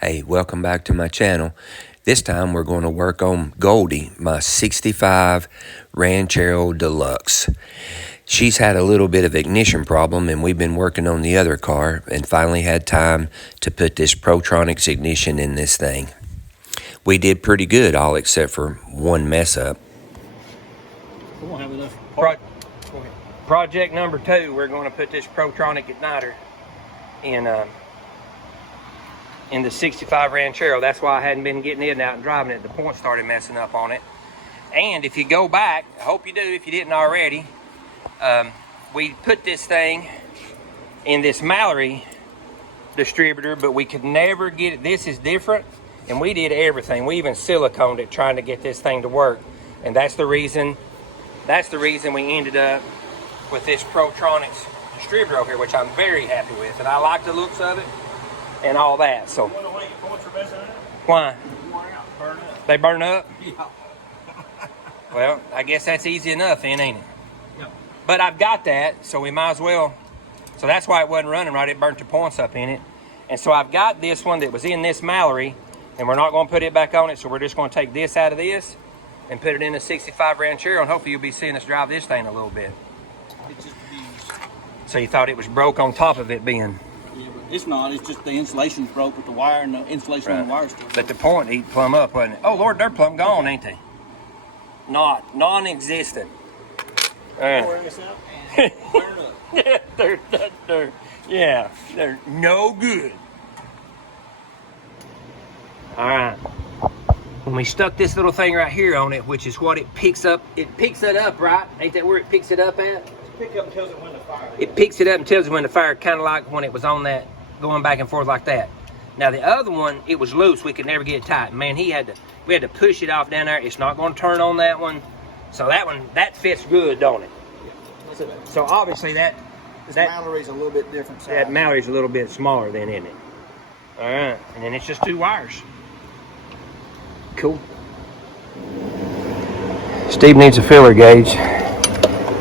Hey, welcome back to my channel. This time we're going to work on Goldie, my 65 Ranchero Deluxe. She's had a little bit of ignition problem and we've been working on the other car and finally had time to put this protonic ignition in this thing. We did pretty good, all except for one mess up. We won't have enough. Project number 2, we're going to put this protonic igniter in the 65 Ranchero. That's why I hadn't been getting it out and driving it. The point started messing up on it. And if you go back, I hope you do if you didn't already, we put this thing in this Mallory distributor, but we could never get it. This is different, and we did everything. We even siliconed it trying to get this thing to work. And that's the reason we ended up with this Protronix distributor over here, which I'm very happy with. And I like the looks of it and all that. So why? They burn up? Yeah. Well, I guess that's easy enough then, ain't it? Yeah. But I've got that, so we might as well. So that's why it wasn't running right. It burnt the points up in it. And so I've got this one that was in this Mallory, and we're not going to put it back on it, so we're just going to take this out of this and put it in the 65 Ranchero, and hopefully you'll be seeing us drive this thing a little bit. It's just So you thought it was broke on top of it being? Yeah, but it's not. It's just the insulation's broke with the wire, and the insulation on the wire still. But the point eat plumb up, wasn't it? Oh Lord, they're plumb gone, ain't they? Not non-existent. Pouring this out and burn up. Yeah, they're no good. All right. When we stuck this little thing right here on it, which is what it picks up it up, right? Ain't that where it picks it up at? Pick up and tells it when to fire. It picks it up and tells it when to fire, kind of like when it was on that, going back and forth like that. Now the other one, it was loose. We could never get it tight. Man, we had to push it off down there. It's not going to turn on that one. So that one, that fits good, don't it? Yeah. So obviously that Mallory's a little bit different size. That Mallory's a little bit smaller than, isn't it? All right, and then it's just 2 wires. Cool. Steve needs a filler gauge.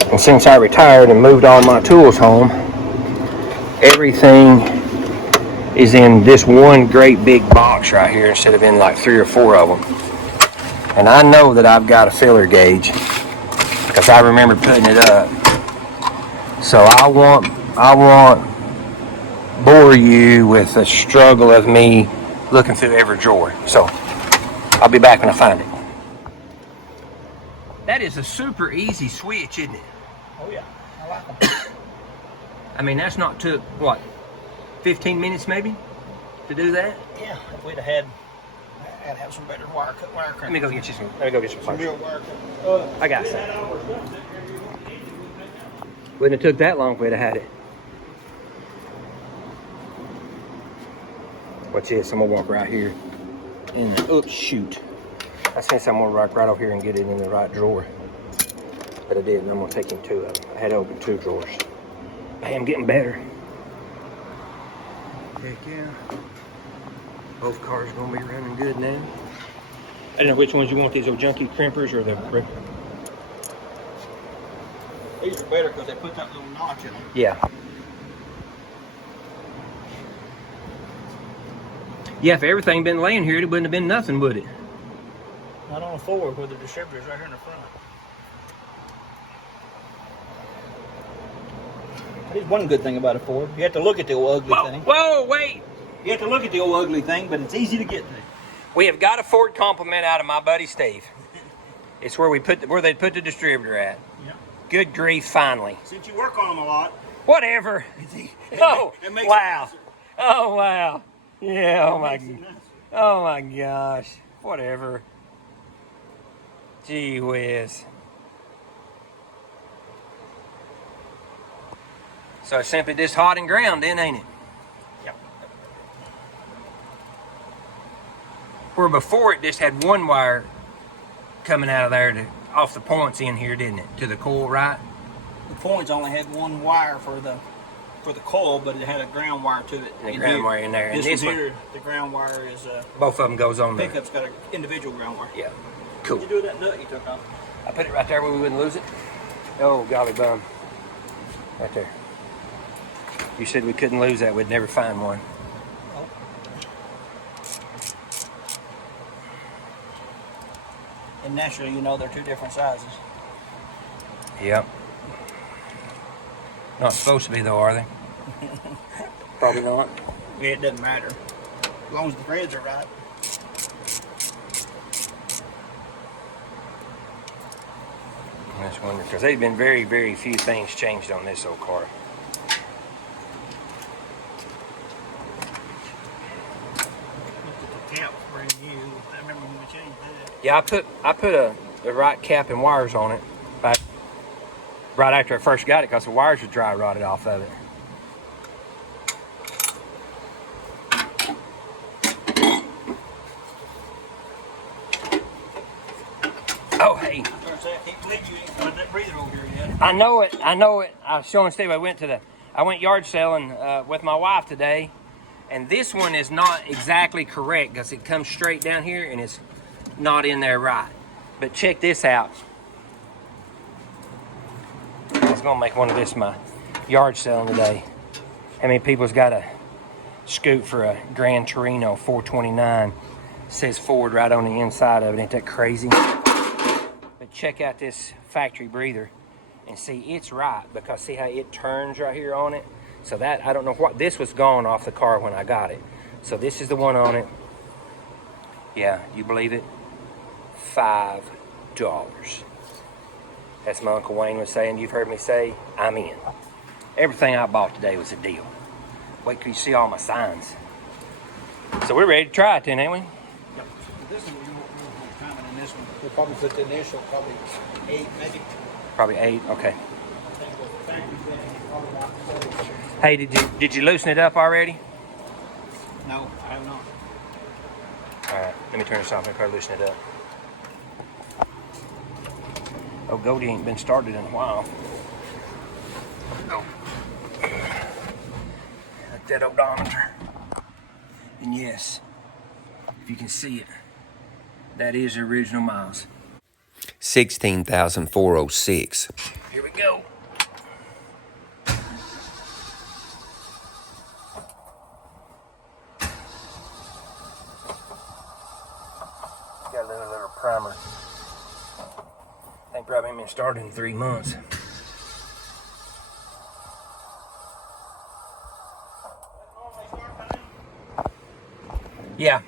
And since I retired and moved all my tools home, everything is in this one great big box right here instead of in like 3 or 4 of them. And I know that I've got a filler gauge because I remember putting it up. So I won't bore you with the struggle of me looking through every drawer. So I'll be back when I find it. That is a super easy switch, isn't it? Oh yeah, I like them. I mean, that's not took, what, 15 minutes maybe to do that? Yeah, if we'd have had some better wire crankers. Let me go get you some. Let me go get some parts. Real wire crankers. I got some. Wouldn't have took that long if we'd have had it. Watch this, I'm gonna walk right here. And oops, shoot. I think I'm gonna walk right over here and get it in the right drawer. But I didn't. I'm gonna take him 2 of them. I had to open 2 drawers. I am getting better. Heck yeah. Both cars gonna be running good now. I don't know which ones you want, these old junky crimpers or the... These are better because they put that little notch in them. Yeah. Yeah, if everything been laying here, it wouldn't have been nothing, would it? Not on a Ford where the distributor's right here in the front. There's one good thing about a Ford. You have to look at the old ugly thing. Whoa, wait! You have to look at the old ugly thing, but it's easy to get to. We have got a Ford compliment out of my buddy Steve. It's where they put the distributor at. Yeah. Good grief, finally. Since you work on them a lot. Whatever. Oh, it makes wow. it Oh, wow. Yeah, oh my gosh. Whatever. Gee whiz. So it's simply just hot and ground then, ain't it? Yep. Where before it just had 1 wire coming out of there off the points in here, didn't it? To the coil, right? The points only had 1 wire for the coil, but it had a ground wire to it. The ground wire in there. This And this one here, one, the ground wire is both of them goes on there. pickup's got an individual ground wire. Yeah. Cool. What'd you do with that nut you took off? I put it right there where we wouldn't lose it. Oh, golly bum. Right there. You said we couldn't lose that. We'd never find one. Oh. And naturally, you know, they're two different sizes. Yep. Not supposed to be though, are they? Probably not. Yeah, it doesn't matter. As long as the threads are right. I just wonder, because there's been very, very few things changed on this old car. The cap was brand new. I remember when we changed that. Yeah, I put the right cap and wires on it back right after I first got it, because the wires were dry rotted off of it. Oh, hey. I know it. I was showing Steve. I went yard selling with my wife today, and this one is not exactly correct because it comes straight down here and it's not in there right. But check this out. I was gonna make one of this my yard selling today. How many people's got a scoop for a Gran Torino 429? It says Ford right on the inside of it. Ain't that crazy? But check out this factory breather and see it's right, because see how it turns right here on it? So that, I don't know what, this was gone off the car when I got it. So this is the one on it. Yeah, you believe it? $5. That's my Uncle Wayne was saying. You've heard me say, I'm in. Everything I bought today was a deal. Wait till you see all my signs. So we're ready to try it then, ain't we? Yep. This one, you're more common in this one. We'll probably put the initial, probably 8, maybe. Probably 8, okay. Hey, did you loosen it up already? No, I have not. All right, let me turn this off and try to loosen it up. Oh, Goldie ain't been started in a while. Oh. Like that odometer. And yes, if you can see it, that is the original miles. 16,406. Here we go. Got a little primer. I think probably been started in 3 months. Yeah.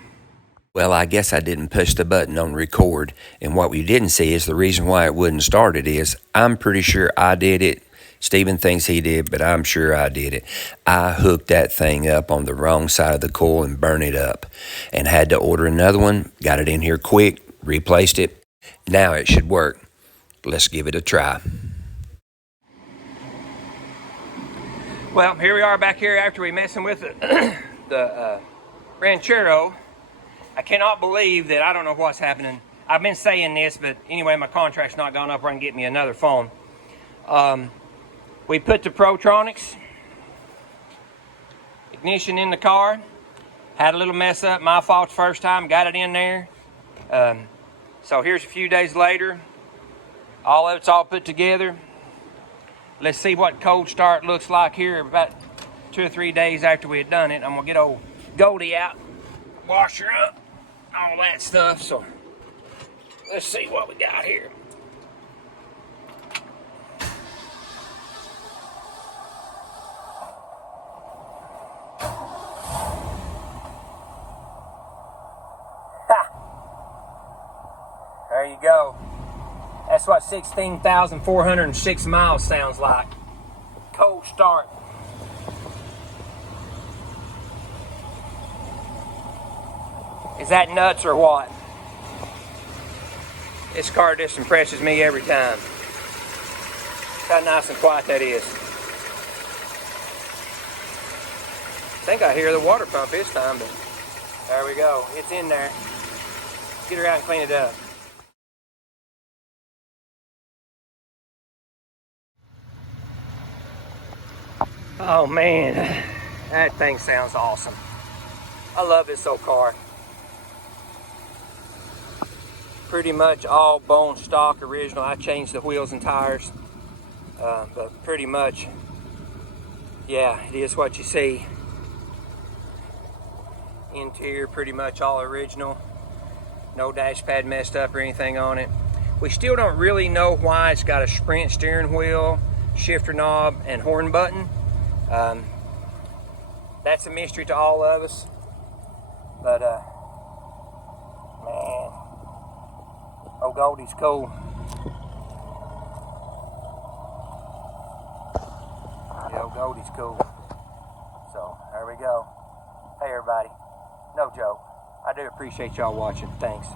Well, I guess I didn't push the button on record, and what we didn't see is the reason why it wouldn't start it is I'm pretty sure I did it. Stephen thinks he did, but I'm sure I did it. I hooked that thing up on the wrong side of the coil and burned it up, and had to order another one. Got it in here quick, replaced it. Now it should work. Let's give it a try. Well, here we are back here after we messing with the Ranchero. I cannot believe that I don't know what's happening. I've been saying this, but anyway, my contract's not gone up where I can get me another phone. We put the protonics ignition in the car. Had a little mess up. My fault the first time. Got it in there. So here's a few days later. All of it's all put together. Let's see what cold start looks like here about 2 or 3 days after we had done it. I'm going to get old Goldie out, wash her up, all that stuff. So let's see what we got here. Ha! There you go. That's what 16,406 miles sounds like. Cold start. Is that nuts or what? This car just impresses me every time. How nice and quiet that is. I think I hear the water pump this time, but there we go. It's in there. Get her out and clean it up. Oh man, that thing sounds awesome. I love this old car. Pretty much all bone stock original. I changed the wheels and tires, but pretty much, yeah, it is what you see. Interior pretty much all original. No dash pad messed up or anything on it. We still don't really know why it's got a Sprint steering wheel, shifter knob, and horn button. That's a mystery to all of us. But, man, old Goldie's cool. Yeah, old Goldie's cool. So, there we go. Hey, everybody. No joke. I do appreciate y'all watching. Thanks.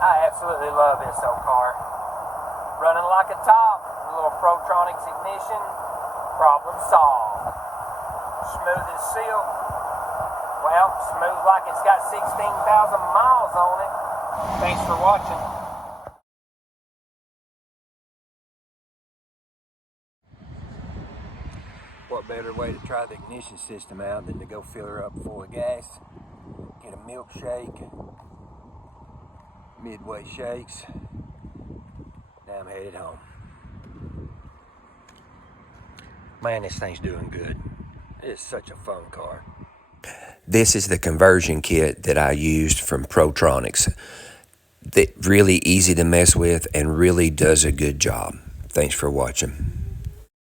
I absolutely love this old car. Running like a top. A little Protronix ignition. Problem solved. Smooth as silk. Well, smooth like it's got 16,000 miles on it. Thanks for watching. What better way to try the ignition system out than to go fill her up full of gas, get a milkshake, Midway shakes. Now I'm headed home. Man, this thing's doing good. It's such a fun car. This is the conversion kit that I used from Protronix. That really easy to mess with and really does a good job. Thanks for watching.